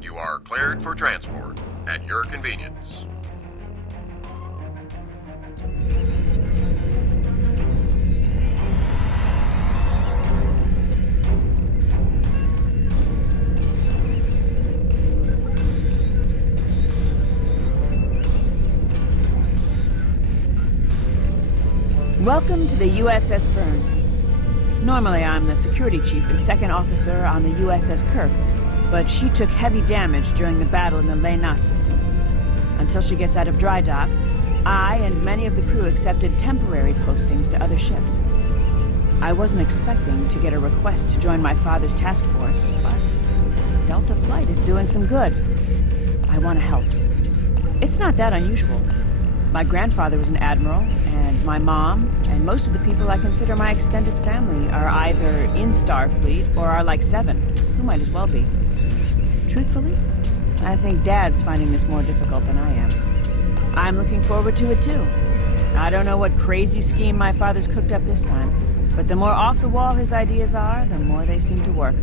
You are cleared for transport at your convenience. Welcome to the USS Byrne. Normally I'm the security chief and second officer on the USS Kirk, but she took heavy damage during the battle in the Lena system. Until she gets out of dry dock, I and many of the crew accepted temporary postings to other ships. I wasn't expecting to get a request to join my father's task force, but Delta Flight is doing some good. I want to help. It's not that unusual. My grandfather was an admiral, and my mom, and most of the people I consider my extended family are either in Starfleet or are like Seven, who might as well be. Truthfully, I think Dad's finding this more difficult than I am. I'm looking forward to it too. I don't know what crazy scheme my father's cooked up this time, but the more off-the-wall his ideas are, the more they seem to work.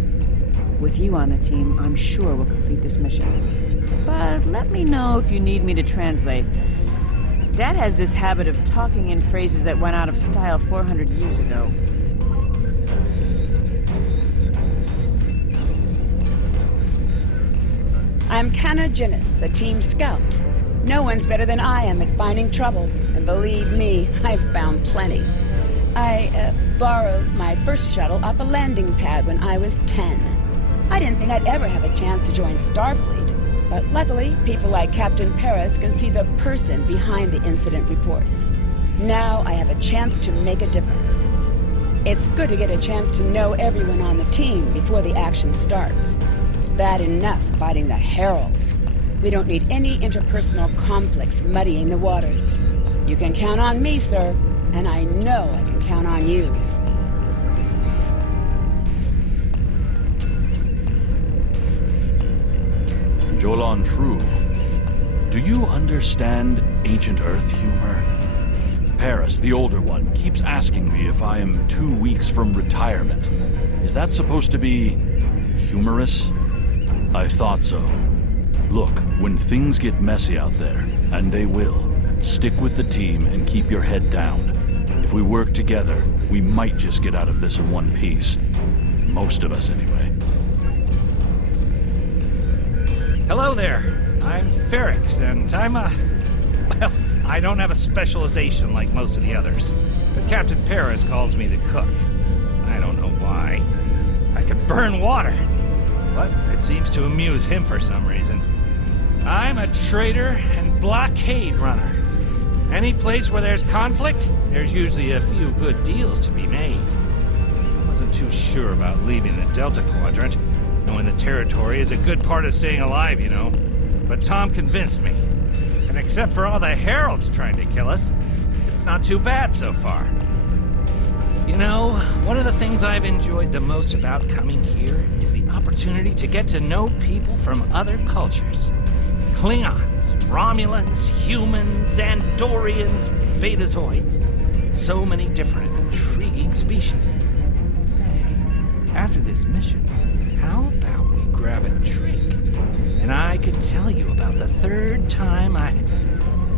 With you on the team, I'm sure we'll complete this mission. But let me know if you need me to translate. Dad has this habit of talking in phrases that went out of style 400 years ago. I'm Canna Ginnis, the team scout. No one's better than I am at finding trouble, and believe me, I've found plenty. I borrowed my first shuttle off a landing pad when I was 10. I didn't think I'd ever have a chance to join Starfleet. But luckily, people like Captain Paris can see the person behind the incident reports. Now I have a chance to make a difference. It's good to get a chance to know everyone on the team before the action starts. It's bad enough fighting the Heralds. We don't need any interpersonal conflicts muddying the waters. You can count on me, sir, and I know I can count on you. Jolan True, do you understand ancient Earth humor? Paris, the older one, keeps asking me if I am 2 weeks from retirement. Is that supposed to be humorous? I thought so. Look, when things get messy out there, and they will, stick with the team and keep your head down. If we work together, we might just get out of this in one piece. Most of us, anyway. Hello there. I'm Ferrix, and I'm well, I don't have a specialization like most of the others, but Captain Paris calls me the cook. I don't know why. I can burn water, but it seems to amuse him for some reason. I'm a trader and blockade runner. Any place where there's conflict, there's usually a few good deals to be made. I wasn't too sure about leaving the Delta Quadrant, knowing the territory is a good part of staying alive, you know. But Tom convinced me. And except for all the Heralds trying to kill us, it's not too bad so far. You know, one of the things I've enjoyed the most about coming here is the opportunity to get to know people from other cultures. Klingons, Romulans, humans, Andorians, Betazoids. So many different, intriguing species. Say, after this mission, how about we grab a drink? And I could tell you about the third time I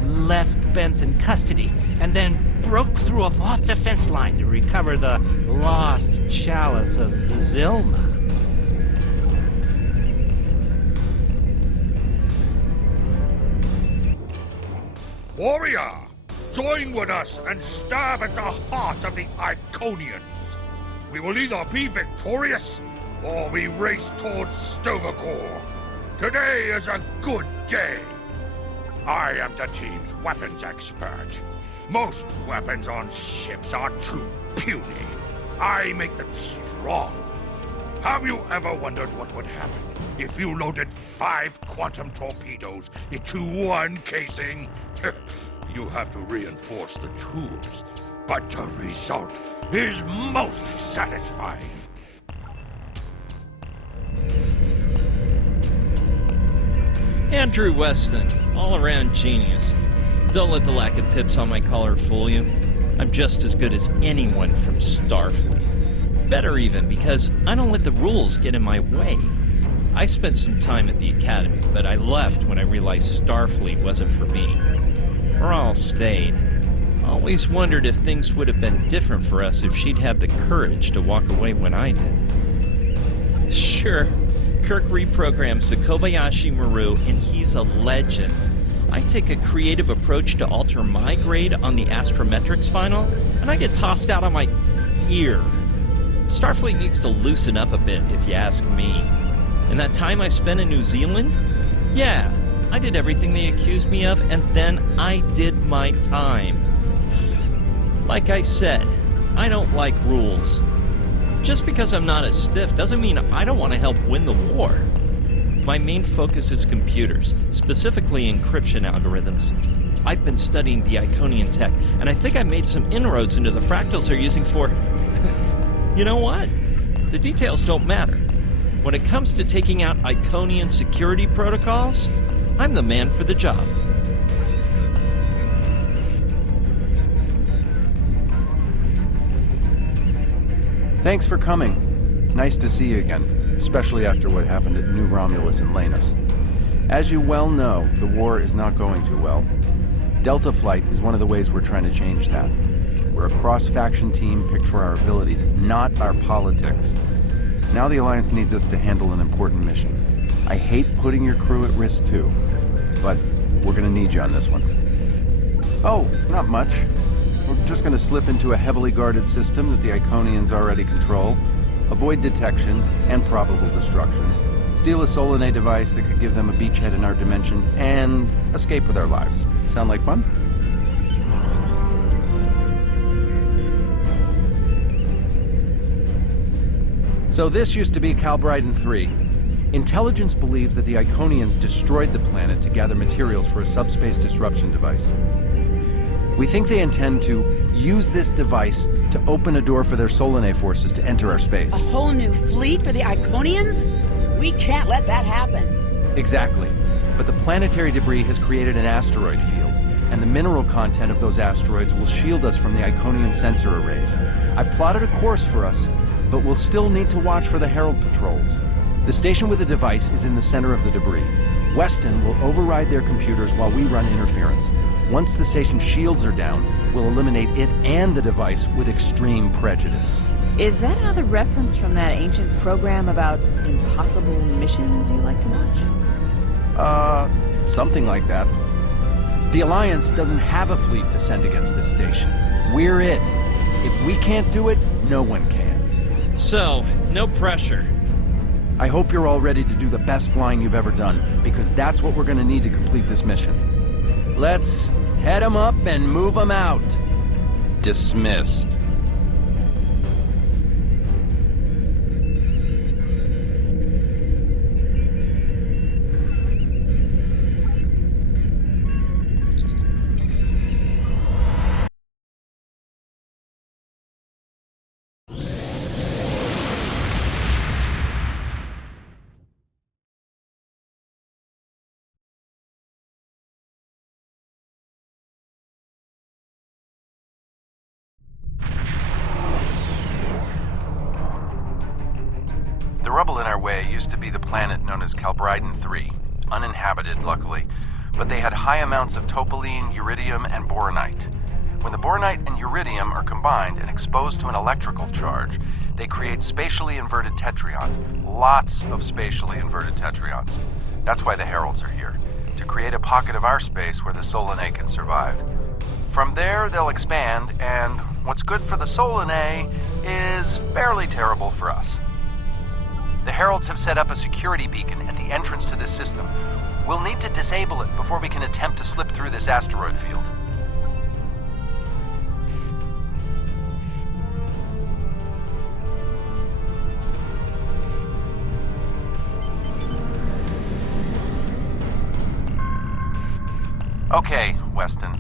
left Benth in custody, and then broke through a Voth defense line to recover the lost chalice of Zazilma. Warrior, join with us and stab at the heart of the Iconians. We will either be victorious, or we race towards Stovacor. Today is a good day. I am the team's weapons expert. Most weapons on ships are too puny. I make them strong. Have you ever wondered what would happen if you loaded 5 quantum torpedoes into one casing? You have to reinforce the tubes, but the result is most satisfying. Andrew Weston, all-around genius. Don't let the lack of pips on my collar fool you. I'm just as good as anyone from Starfleet. Better even, because I don't let the rules get in my way. I spent some time at the Academy, but I left when I realized Starfleet wasn't for me. Ral stayed. Always wondered if things would have been different for us if she'd had the courage to walk away when I did. Sure, Kirk reprograms the Kobayashi Maru, and he's a legend. I take a creative approach to alter my grade on the astrometrics final, and I get tossed out on my ear. Starfleet needs to loosen up a bit, if you ask me. And that time I spent in New Zealand? Yeah, I did everything they accused me of, and then I did my time. Like I said, I don't like rules. Just because I'm not as stiff doesn't mean I don't want to help win the war. My main focus is computers, specifically encryption algorithms. I've been studying the Iconian tech, and I think I made some inroads into the fractals they're using for... You know what? The details don't matter. When it comes to taking out Iconian security protocols, I'm the man for the job. Thanks for coming. Nice to see you again, especially after what happened at New Romulus and Lanus. As you well know, the war is not going too well. Delta Flight is one of the ways we're trying to change that. We're a cross-faction team picked for our abilities, not our politics. Now the Alliance needs us to handle an important mission. I hate putting your crew at risk too, but we're gonna need you on this one. Oh, not much. We're just gonna slip into a heavily guarded system that the Iconians already control, avoid detection and probable destruction, steal a Solanae device that could give them a beachhead in our dimension, and escape with our lives. Sound like fun? So this used to be Calbryden 3. Intelligence believes that the Iconians destroyed the planet to gather materials for a subspace disruption device. We think they intend to use this device to open a door for their Solanae forces to enter our space. A whole new fleet for the Iconians? We can't let that happen. Exactly. But the planetary debris has created an asteroid field, and the mineral content of those asteroids will shield us from the Iconian sensor arrays. I've plotted a course for us, but we'll still need to watch for the Herald patrols. The station with the device is in the center of the debris. Weston will override their computers while we run interference. Once the station's shields are down, we'll eliminate it and the device with extreme prejudice. Is that another reference from that ancient program about impossible missions you like to watch? Something like that. The Alliance doesn't have a fleet to send against this station. We're it. If we can't do it, no one can. So, no pressure. I hope you're all ready to do the best flying you've ever done, because that's what we're gonna need to complete this mission. Let's head 'em up and move 'em out. Dismissed. The rubble in our way used to be the planet known as Calbryden 3, uninhabited luckily, but they had high amounts of topaline, uridium, and boronite. When the boronite and uridium are combined and exposed to an electrical charge, they create spatially inverted tetraons, lots of spatially inverted tetraons. That's why the Heralds are here, to create a pocket of our space where the Solanae can survive. From there, they'll expand, and what's good for the Solanae is fairly terrible for us. The Heralds have set up a security beacon at the entrance to this system. We'll need to disable it before we can attempt to slip through this asteroid field. Okay, Weston.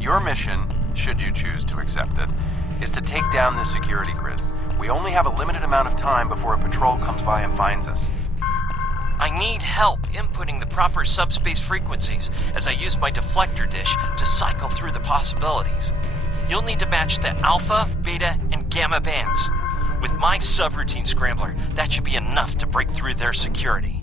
Your mission, should you choose to accept it, is to take down this security grid. We only have a limited amount of time before a patrol comes by and finds us. I need help inputting the proper subspace frequencies as I use my deflector dish to cycle through the possibilities. you'll need to match the Alpha, Beta, and Gamma bands. With my subroutine scrambler, that should be enough to break through their security.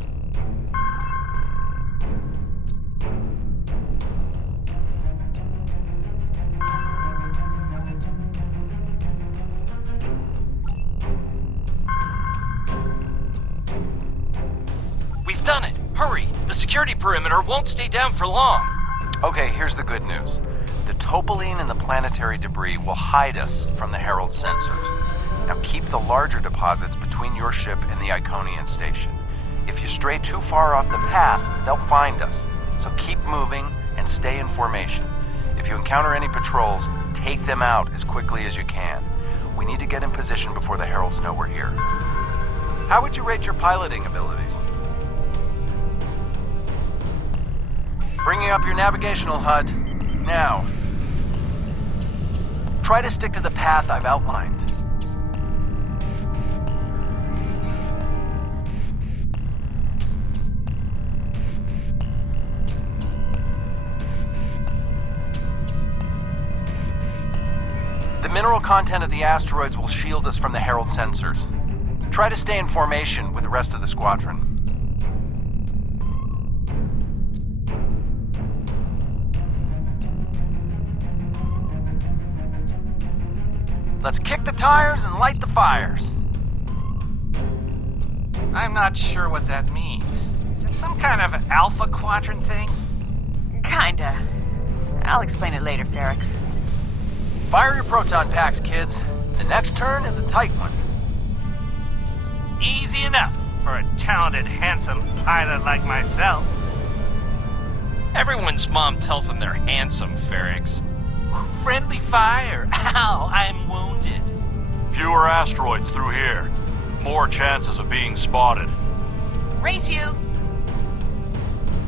We've done it! Hurry! The security perimeter won't stay down for long. Okay, here's the good news. The topoline and the planetary debris will hide us from the Herald sensors. Now keep the larger deposits between your ship and the Iconian station. If you stray too far off the path, they'll find us. So keep moving and stay in formation. If you encounter any patrols, take them out as quickly as you can. We need to get in position before the Heralds know we're here. How would you rate your piloting abilities? Bringing up your navigational HUD. Now, try to stick to the path I've outlined. The mineral content of the asteroids will shield us from the Herald sensors. Try to stay in formation with the rest of the squadron. Let's kick the tires and light the fires. I'm not sure what that means. Is it some kind of Alpha Quadrant thing? Kinda. I'll explain it later, Ferrix. Fire your proton packs, kids. The next turn is a tight one. Easy enough for a talented, handsome pilot like myself. Everyone's mom tells them they're handsome, Ferrix. Friendly fire. Ow, I'm wounded. Fewer asteroids through here. More chances of being spotted. Race you!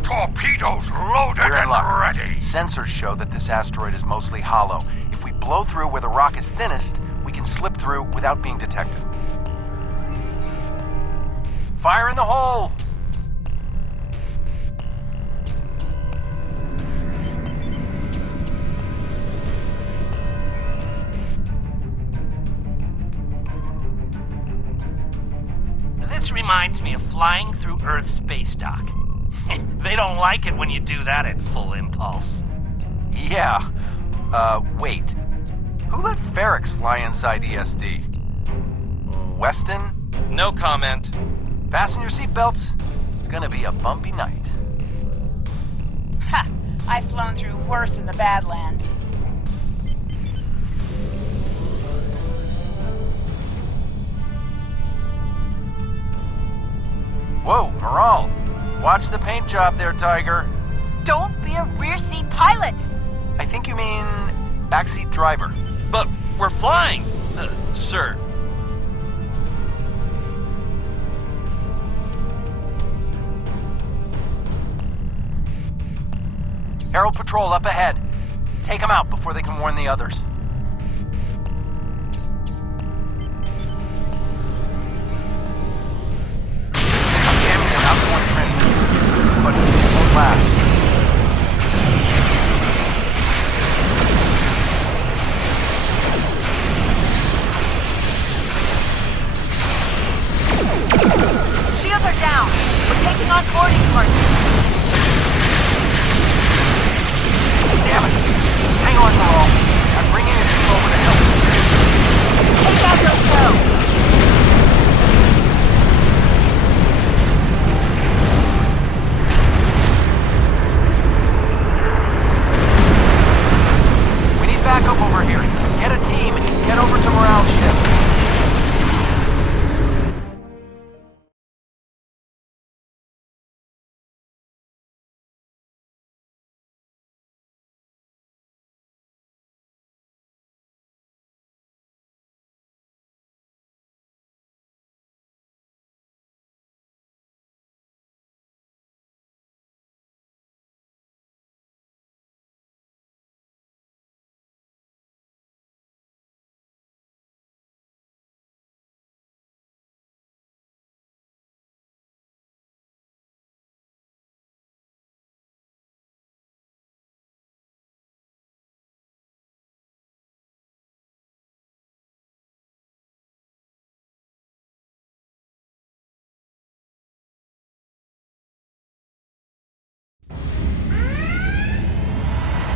Torpedoes loaded We're in and luck. ready. Sensors show that this asteroid is mostly hollow. If we blow through where the rock is thinnest, we can slip through without being detected. Fire in the hole! This reminds me of flying through Earth's space dock. They don't like it when you do that at full impulse. Yeah. Wait. Who let Ferrix fly inside ESD? Weston? No comment. Fasten your seatbelts. It's gonna be a bumpy night. Ha! I've flown through worse in the Badlands. Whoa, Moral. Watch the paint job there, Tiger. Don't be a rear seat pilot! I think you mean backseat driver. But we're flying, sir. Herald Patrol up ahead. Take them out before they can warn the others. I'm jamming their outgoing transmissions, but it won't last. Shields are down! We're taking on boarding partners! Damn it! Hang on, Moral. I'm bringing a team over to help. Take out those wells!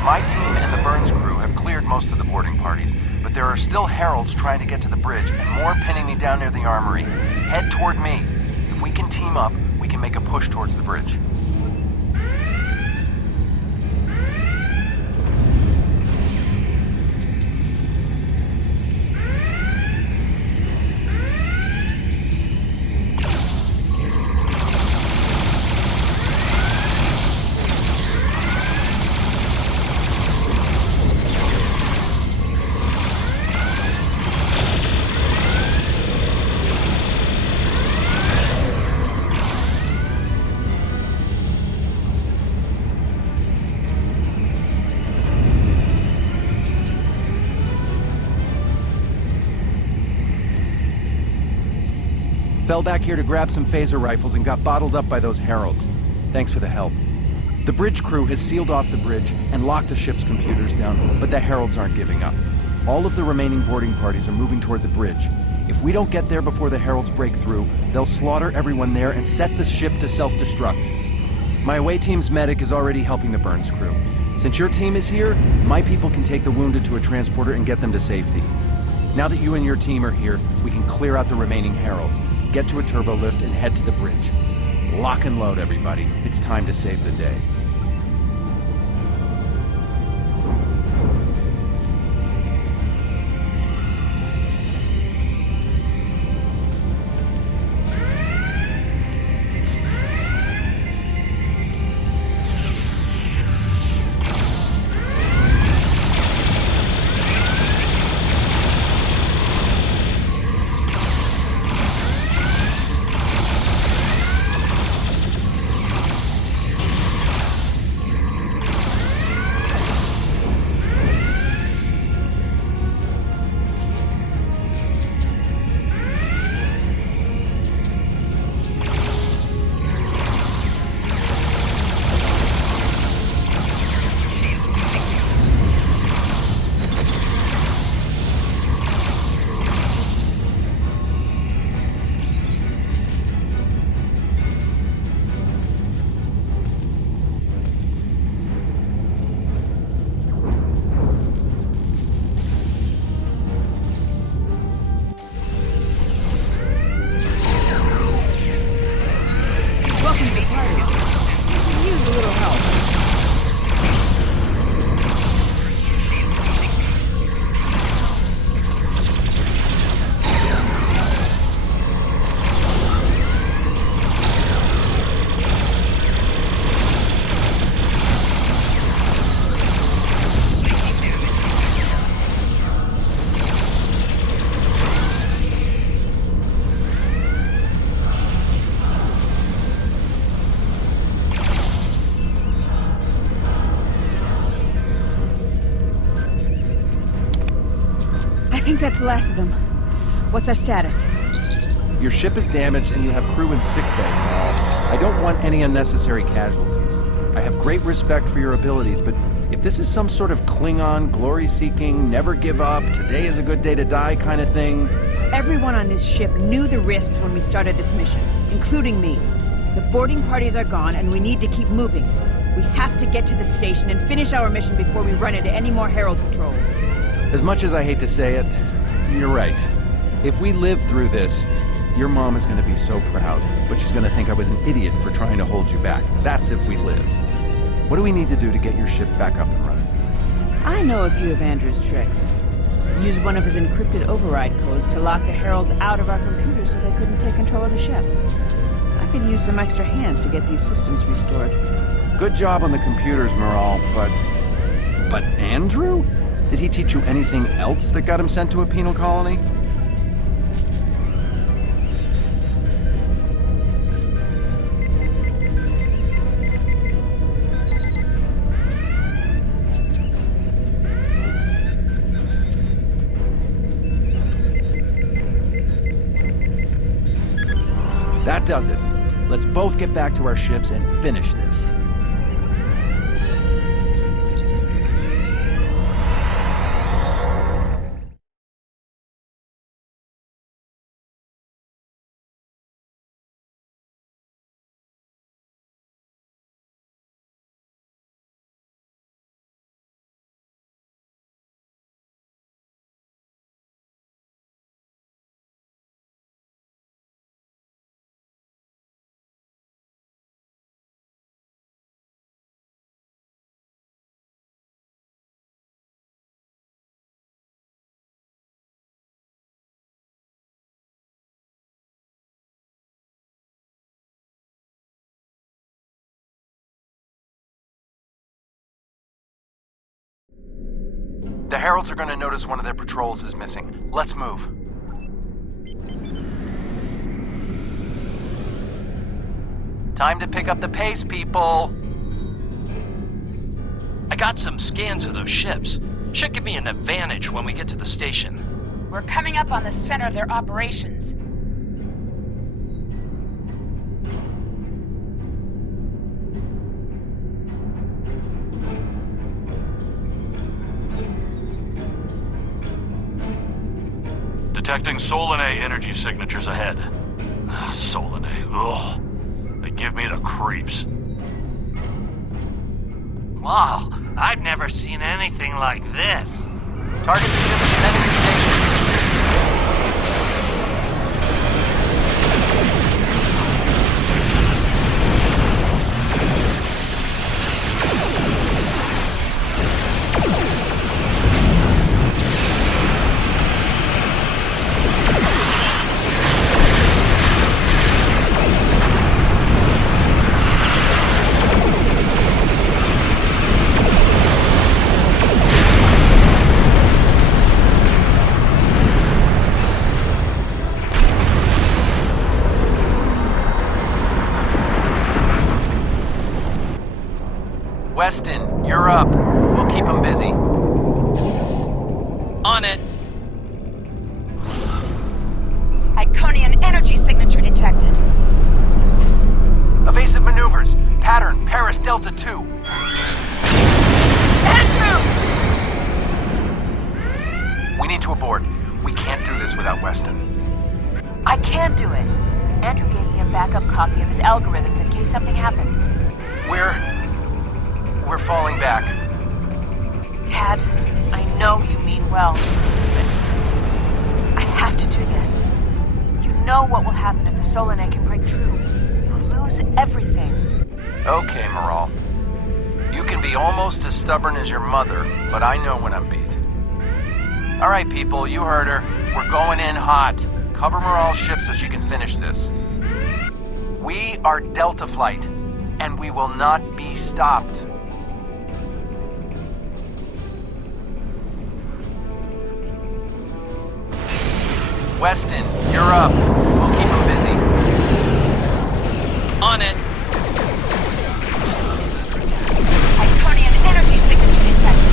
My team and the Burns crew have cleared most of the boarding parties, but there are still heralds trying to get to the bridge and more pinning me down near the armory. Head toward me. If we can team up, we can make a push towards the bridge. Fell back here to grab some phaser rifles and got bottled up by those heralds. Thanks for the help. The bridge crew has sealed off the bridge and locked the ship's computers down, but the heralds aren't giving up. All of the remaining boarding parties are moving toward the bridge. If we don't get there before the heralds break through, they'll slaughter everyone there and set the ship to self-destruct. My away team's medic is already helping the Burns crew. Since your team is here, my people can take the wounded to a transporter and get them to safety. Now that you and your team are here, we can clear out the remaining heralds, get to a turbo lift, and head to the bridge. Lock and load, everybody. It's time to save the day. I think that's the last of them. What's our status? Your ship is damaged and you have crew in sickbay. I don't want any unnecessary casualties. I have great respect for your abilities, but if this is some sort of Klingon, glory-seeking, never give up, today is a good day to die kind of thing... Everyone on this ship knew the risks when we started this mission, including me. The boarding parties are gone, and we need to keep moving. We have to get to the station and finish our mission before we run into any more Herald patrols. As much as I hate to say it, you're right. If we live through this, your mom is going to be so proud, but she's going to think I was an idiot for trying to hold you back. That's if we live. What do we need to do to get your ship back up and running? I know a few of Andrew's tricks. Use one of his encrypted override codes to lock the Heralds out of our computers so they couldn't take control of the ship. I could use some extra hands to get these systems restored. Good job on the computers, Moral, but... But Andrew? Did he teach you anything else that got him sent to a penal colony? That does it. Let's both get back to our ships and finish this. The Heralds are going to notice one of their patrols is missing. Let's move. Time to pick up the pace, people! I got some scans of those ships. Should give me an advantage when we get to the station. We're coming up on the center of their operations. Detecting Solanae energy signatures ahead. Solanae, ugh. They give me the creeps. Wow, I've never seen anything like this. Target the ships defending the station. Weston, you're up. We'll keep them busy. On it. Iconian energy signature detected. Evasive maneuvers. Pattern, Paris Delta 2. Andrew! We need to abort. We can't do this without Weston. I can do it. Andrew gave me a backup copy of his algorithms in case something happened. We're falling back. Dad, I know you mean well, but I have to do this. You know what will happen if the Solanae can break through. We'll lose everything. Okay, Moral. You can be almost as stubborn as your mother, but I know when I'm beat. All right, people, you heard her. We're going in hot. Cover Moral's ship so she can finish this. We are Delta Flight, and we will not be stopped. Weston, you're up. We'll keep them busy. On it. Iconian energy signature detected.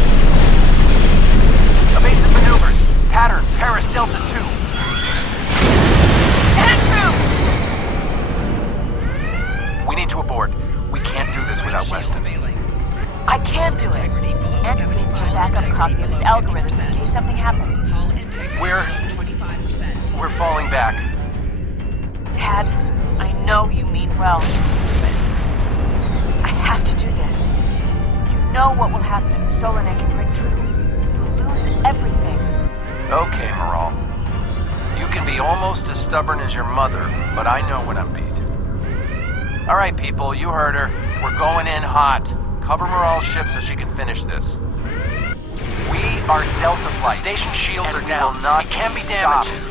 Evasive maneuvers. Pattern, Paris Delta 2. Andrew! We need to abort. We can't do this without Weston. I can do it. Andrew gave me a backup copy of his algorithms in case something happened. We're falling back. Dad, I know you mean well, but I have to do this. You know what will happen if the Solanae can break through. We'll lose everything. Okay, Moral. You can be almost as stubborn as your mother, but I know when I'm beat. All right, people, you heard her. We're going in hot. Cover Moral's ship so she can finish this. We are Delta Flight. Station shields are down. It can be damaged.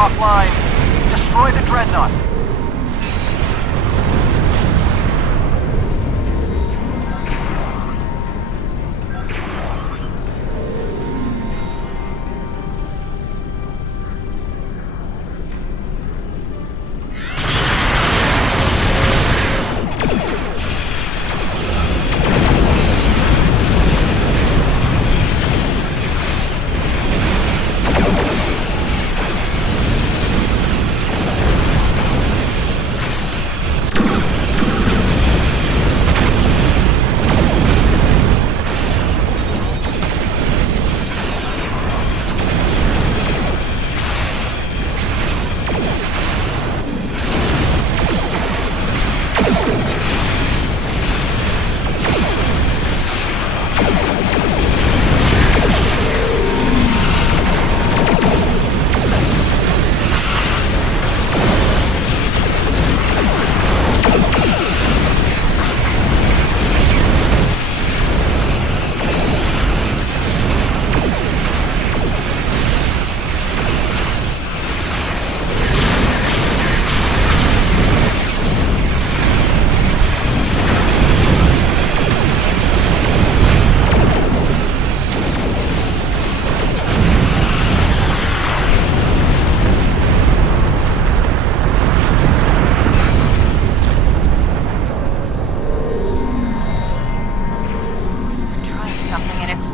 offline. Destroy the dreadnought.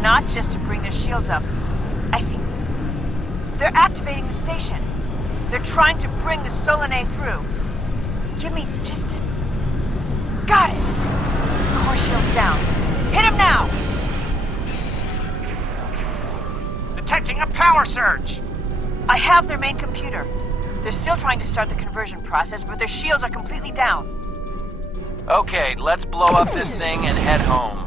Not just to bring their shields up. I think they're activating the station. They're trying to bring the Solanae through. Give me just... Got it! Core shields down. Hit him now! Detecting a power surge! I have their main computer. They're still trying to start the conversion process, but their shields are completely down. Okay, let's blow up this thing and head home.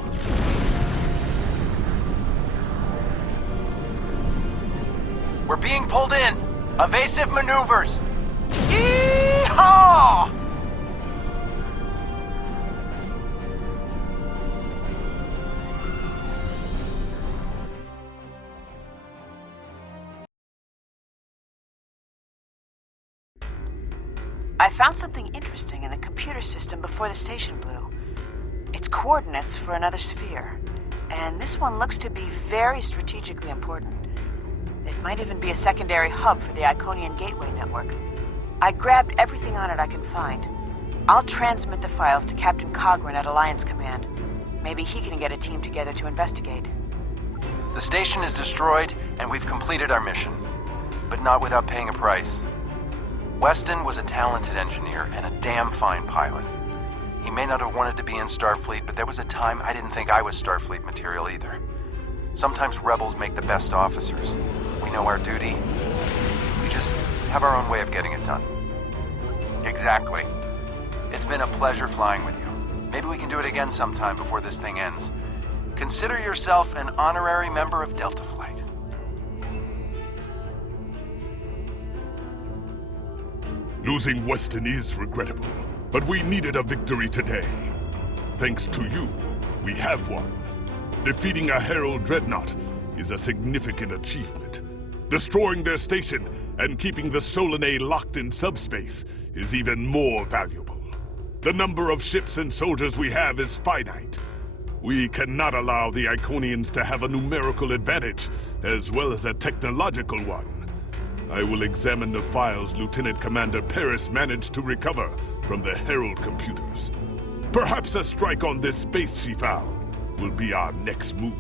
We're being pulled in. Evasive maneuvers. Yee-haw! I found something interesting in the computer system before the station blew. It's coordinates for another sphere, and this one looks to be very strategically important. It might even be a secondary hub for the Iconian gateway network. I grabbed everything on it I can find. I'll transmit the files to Captain Cogran at Alliance Command. Maybe he can get a team together to investigate. The station is destroyed, and we've completed our mission. But not without paying a price. Weston was a talented engineer and a damn fine pilot. He may not have wanted to be in Starfleet, but there was a time I didn't think I was Starfleet material either. Sometimes rebels make the best officers. We know our duty. We just have our own way of getting it done. Exactly. It's been a pleasure flying with you. Maybe we can do it again sometime before this thing ends. Consider yourself an honorary member of Delta Flight. Losing Weston is regrettable, but we needed a victory today. Thanks to you, we have won. Defeating a Herald Dreadnought is a significant achievement. Destroying their station and keeping the Solanae locked in subspace is even more valuable. The number of ships and soldiers we have is finite. We cannot allow the Iconians to have a numerical advantage, as well as a technological one. I will examine the files Lieutenant Commander Paris managed to recover from the Herald computers. Perhaps a strike on this space she found will be our next move.